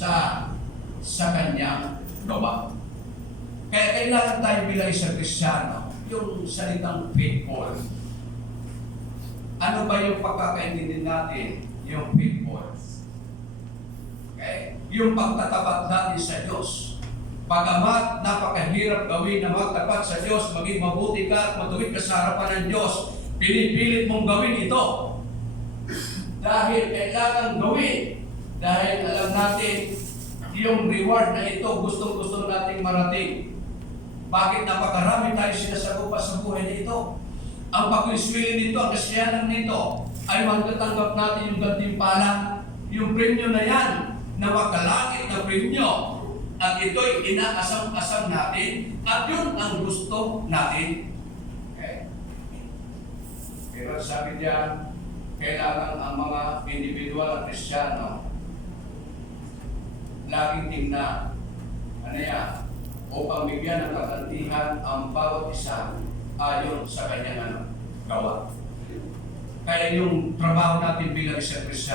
sa kanyang gawa. Kaya kailangan tayo bilang isang Kristiyano, yung salitang faithful. Ano ba yung pagkakaintindi natin? Yung faithful. Okay? Yung pagtatapat natin sa Diyos. Pagamat napakahirap gawin na magtapat sa Diyos, maging mabuti ka at matuwid ka sa harapan ng Diyos, pinipilit mong gawin ito. Dahil kailangan gawin. Dahil alam natin, yung reward na ito, gustong-gusto nating marating. Bakit napakarami tayo sinasagupa sa buhay na ito? Ang pag-iswili nito, ang kasiyanan nito, ay magtatanggap natin yung gantimpala, yung premyo na yan, na makalangit na premyo. At ito'y inaasam-asam natin, at yun ang gusto natin. Okay? Pero sabi diyan, kailangan ang mga individual at Kristiyano laging tingnan, ano yan, upang bigyan ng kagantihan ang bawat isa ayon sa kanyang gawa. Kaya yung trabaho natin bilang isang Kristiyano,